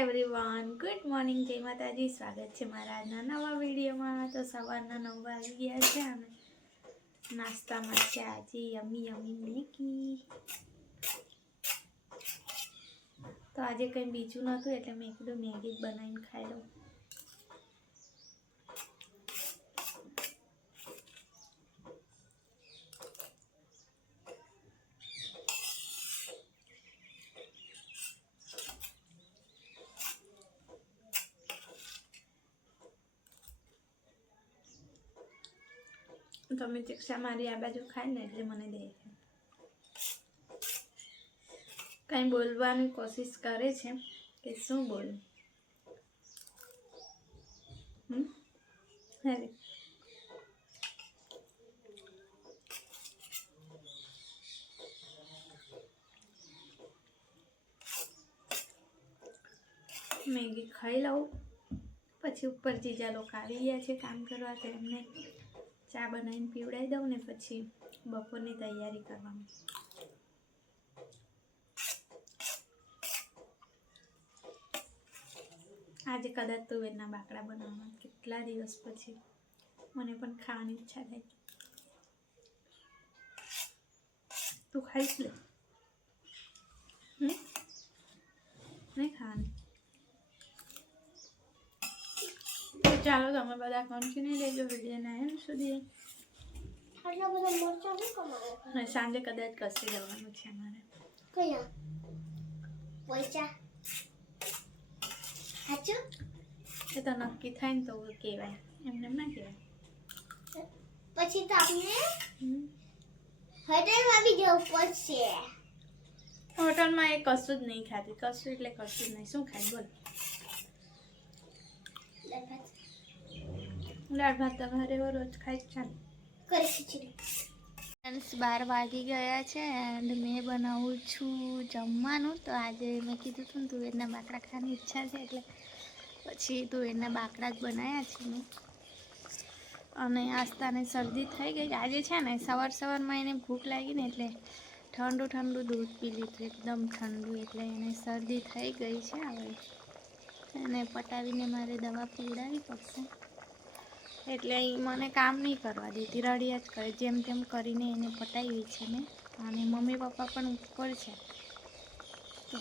Everyone good morning જય માતાજી. સ્વાગત છે મારા આજના નવા વિડીયોમાં. તો સવારના નવ વાગી ગયા છે અને નાસ્તામાં છે આજે યમી યમી મેગી. તો આજે કંઈ બીજું નહોતું એટલે મેં કીધું મેગી જ બનાવીને ખાઈ લઉં. તમે ચિક્ષા મારી આ બાજુ ખાય ને એટલે મને દે. છે કાંઈ બોલવાની કોશિશ કરે છે કે શું બોલું? હમ? મેગી ખાઈ લઉં. પછી ઉપર જીજા લોકો આવી ગયા છે કામ કરવા, તો એમને ચા બનાવીને પીવડાવી દઉં ને પછી બપોરની તૈયારી કરવાની. આજે કદાચ તુવેરના બાકડા બનાવવાના કેટલા દિવસ પછી. મને પણ ખાવાની ઈચ્છા થાય. તું ખાઈશ લે નહીં ખાવાની તો ચાલો તમે બધા કન્ટિન્યુ લેજો વિડીયોના એન્ડ સુધી. આટલા બધા મરચાં શું કમાવો? અને સાંજે કદાચ કસી જવાનું છે અમારે. કયા? પૈસા સાચું? એ તો નક્કી થાય ને તો કહેવાય. એમને એમ ના કહેવાય. પછી તો આપણે. હોટલમાં બી જવું પડશે. હોટલમાં એ કશું જ નહીં ખાતી. કશું એટલે કશું જ નહીં. શું ખાય? બોલ. દાળ ભાત તમારે એવો રોજ ખાઈ ચાલે બાર વાગી ગયા છે એન્ડ મેં બનાવું છું જમવાનું. તો આજે મેં કીધું હતું ને તુવેરના બાકડા ખાવાની ઈચ્છા છે એટલે પછી તુવેરના બાકડા જ બનાવ્યા છે મેં. અને આસ્તાને શરદી થઈ ગઈ. આજે છે ને સવાર સવારમાં એને ભૂખ લાગી ને એટલે ઠંડુ ઠંડુ દૂધ પી લીધું. એકદમ ઠંડુ એટલે એને શરદી થઈ ગઈ છે. હવે એને પટાવીને મારે દવા પીવડાવી પડશે. એટલે એ મને કામ નહીં કરવા દેતી રડ્યા જ કરે જેમ તેમ કરીને એને પટાવી છે મેં અને મમ્મી પપ્પા પણ ઉપર છે. તો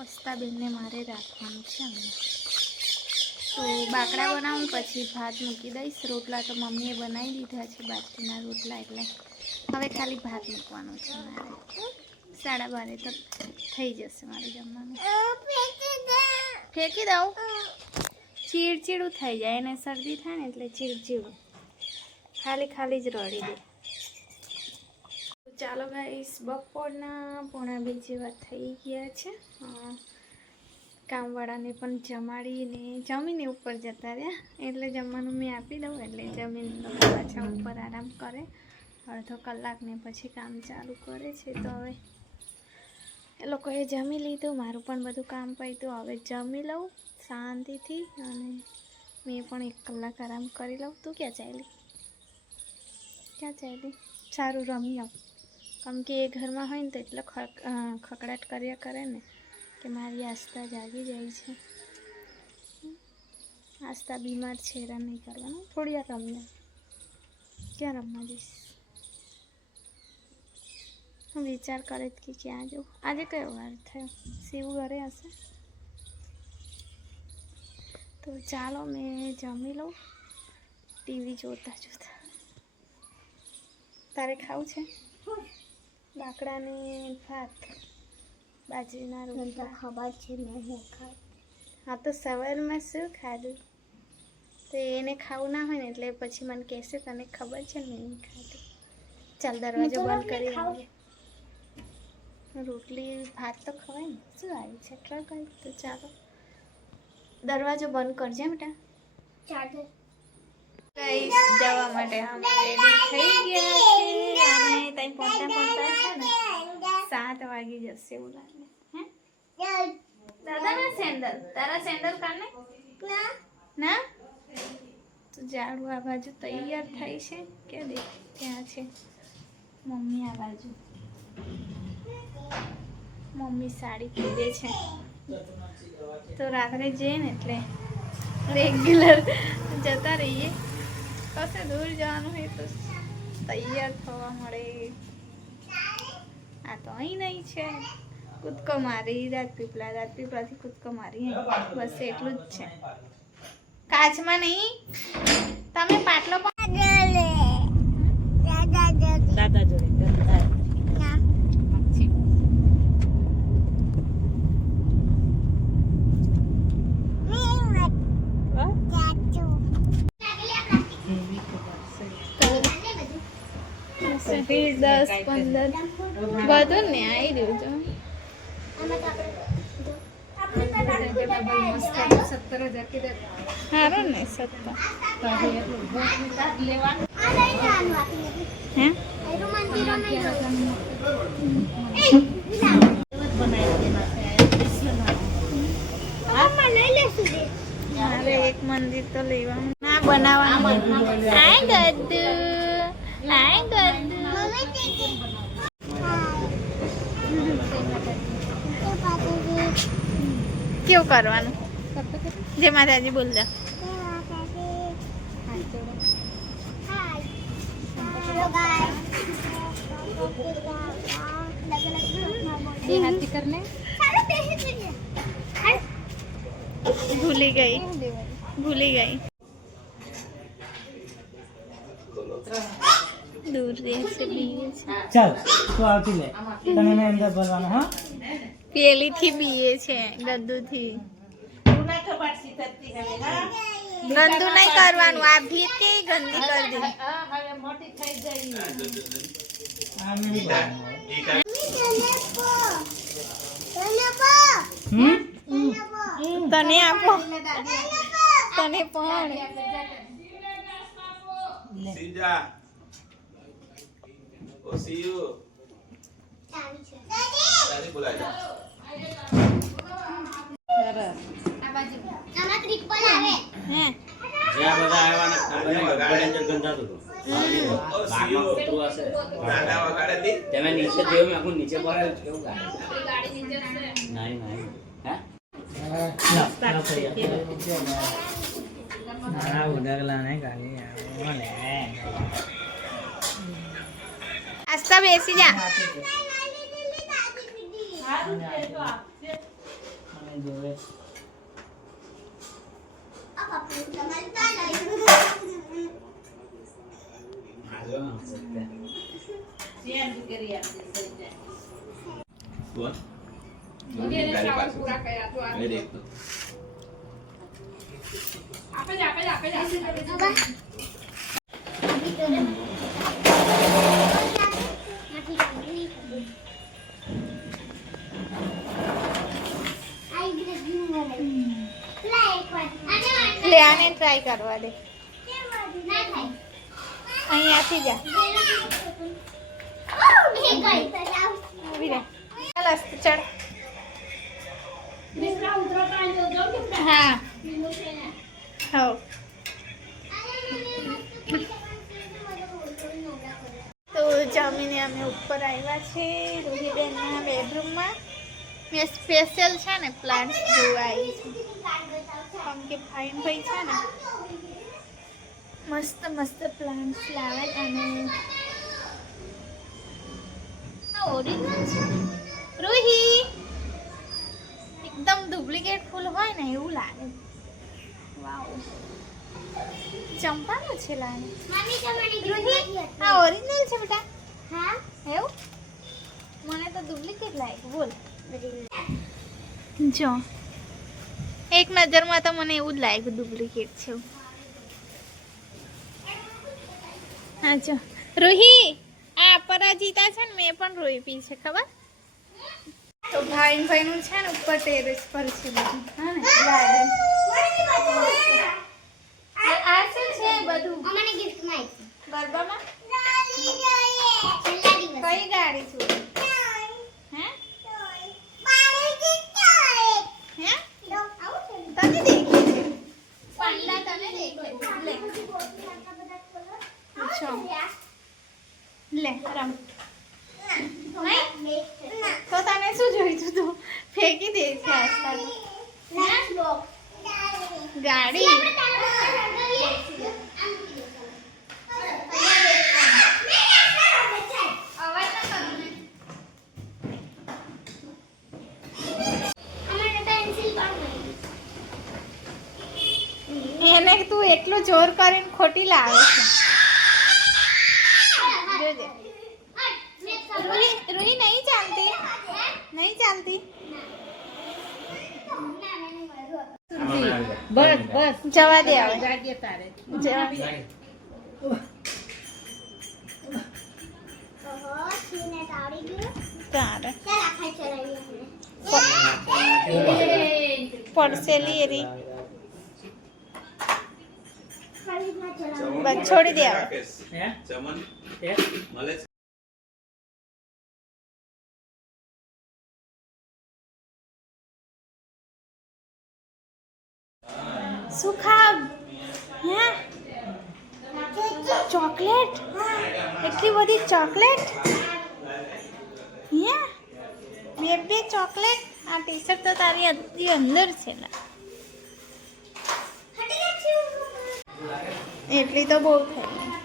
અસ્તાબેનને મારે રાખવાનું છે અમને તો બાકડા બનાવું પછી ભાત મૂકી દઈશ. રોટલા તો મમ્મીએ બનાવી દીધા છે બાજરીના રોટલા એટલે. હવે ખાલી ભાત મૂકવાનું છે મારે. સાડા બારે તો થઈ જશે મારું જમવાનું. ફેંકી દઉં? ચીડચીડું થઈ જાય, એને શરદી થાય ને એટલે ચીડચીડું. ખાલી ખાલી જ રડી દે. ચાલો ગાઈશ બપોરના પોણા બે જેવા થઈ ગયા છે. કામવાળાને પણ જમાડીને, જમીને ઉપર જતા રહ્યા. એટલે જમવાનું મેં આપી દઉં, એટલે જમીન પાછા ઉપર આરામ કરે. અડધો કલાકને પછી કામ ચાલુ કરે છે તો હવે. એ લોકોએ જમી લીધું, મારું પણ બધું કામ પડ્યું હવે જમી લઉં. શાંતિથી અને મેં પણ એક કલાક આરામ કરી લઉં. તું ક્યાં ચાલી ક્યાં ચાલી સારું, રમી આવ. કેમ કે એ ઘરમાં હોય ને તો એટલો ખકડાટ કર્યા કરે ને કે મારી આસ્થા જાગી જાય છે. આસ્થા બીમાર છે હેરાન નહીં કરવાનું. થોડી વાર રમ્યા ક્યાં રમવા જઈશ? હું વિચાર કરે કે ક્યાં જવું આજે કયો વાર થયો? શિવ ઘરે હશે? તો ચાલો મેં જમી લઉં. ટીવી જોતા જોતા. તારે ખાવું છે? બાકડાને ભાત બાજરીના રોટલા. ખબર છે નહીં હું હા તો સવારમાં શું ખાધું? તો એને ખાવું ના હોય ને એટલે પછી મને કહેશે તને ખબર છે ને નહીં ખાધું. ચાલ દરવાજો બંધ કરી આવીએ રોટલી ભાત તો ખવાય ને. શું આવ્યું છે? ટ્રાય કરી તો ચાલો. દરવાજો બંધ કરજે બેટા. ગાઈસ જવા માટે અમે રેડી થઈ ગયા છે અમે ત્યાં પહોંચતા પહોંચતા છે ને સાત વાગી જશે એવું લાગે. દાદાના સેન્ડલ તારા સેન્ડલ કાને? ના. તો ઝાડુ આ બાજુ તૈયાર થઈ છે કે દેખ ત્યાં છે? મમ્મી આ બાજુ. મમ્મી સાડી પહેરે છે. તો રાત્રે જઈએ ને એટલે રેગ્યુલર જતા રહીએ. કશે દૂર જવાનું હોય તો તૈયાર થવા મળે. આ તો અહીં નહીં છે. કૂદકો મારી, રાજપીપળા, રાજપીપળાથી કૂદકો મારી બસ એટલું જ છે. કાચમાં નહીં. તમે પાટલો દસ પંદર. બધું ને આવી રહ્યું છે. સારું ને સત્તા હે? મારે એક મંદિર તો લેવાનું. ના બનાવવાનું. કેવું કરવાનું? જય માતાજી બોલ દે. ભૂલી ગઈ. ભૂલી ગઈ દૂર રહેશે બીએ છે ચાલ તું આવતી લે. તને મેં અંદર ભરવાનો હા? પેલીથી બીએ છે ગદ્દુથી ગંદુ નહીં કરવાનું આ ભીતી ગંદી કરી દે. આ નહીં ભરવાનું હમ? તને આપો. તને પણ. આવે હશે. Nada વગાડે દી. તમે નીચે જોયું મેં આખું નીચે ભરાયું કેવું ગાડે નહીં નહીં. હે? ના, ઉડાડલા નહીં ગાલી ઓલે. આસ્તા બેસી જા મને જોવે. Tuan. Dari pasir. Ini લે આને ટ્રાય કરવા દે. અહીંયાથી જા. ચાલ ચડ હા. હવ. તો જમીને અમે ઉપર આવ્યા છીએ રૂહીબેનના બેડરૂમમાં મેં. સ્પેશિયલ છે ને પ્લાન્ટ જોવા આવી છું. કે ફાઇન ભાઈ છે ને? મસ્ત મસ્ત પ્લાન્ટ્સ લાવે અને આ ઓરિજિનલ છે. રૂહી! એકદમ ડુપ્લિકેટ ફૂલ હોય ને એવું લાગે. વાવ ચંપાનું છે લાગે રૂહી આ ઓરિજિનલ છે બેટા. એવું? મને તો ડુપ્લિકેટ લાગે બોલ. જો. એક નજરમાં તો મને એવું જ લાગ્યું ડુપ્લિકેટ છે. રોહી હા જો. રૂહી આ અપરાજિતા છે ને મેં પણ રોઈ પી છે ખબર? તો ભાઈ ભાઈનું છે ને ઉપર ટેરેસ પર છે બધું. હા ને? ગાર્ડન આ છે બધું? ગરબામાં? કઈ ગાડી છું હે હે તને દેખી છે પાંડા તને દેખે લે છો લે રમ નહીં તો તને શું જોઈતું તું ફેંકી દે છે આસ્થાનું લંચ બોક્સ ગાડી એને તું એટલું જોર કરીને ખોટી લાવે છે. જોજે. રૂહી રૂહી નહીં ચાલતી? નહીં ચાલતી? બસ બસ જવા દે. હવે જાગે તારે જવા તારે પડસેલી એરી બસ છોડી દે હવે. હે ખાવ? હે? ચોકલેટ? એટલી બધી ચોકલેટ? હે? બે બે ચોકલેટ? આ ટી શર્ટ તો તારી અતિ અંદર છે ને એટલી તો બહુ થઈ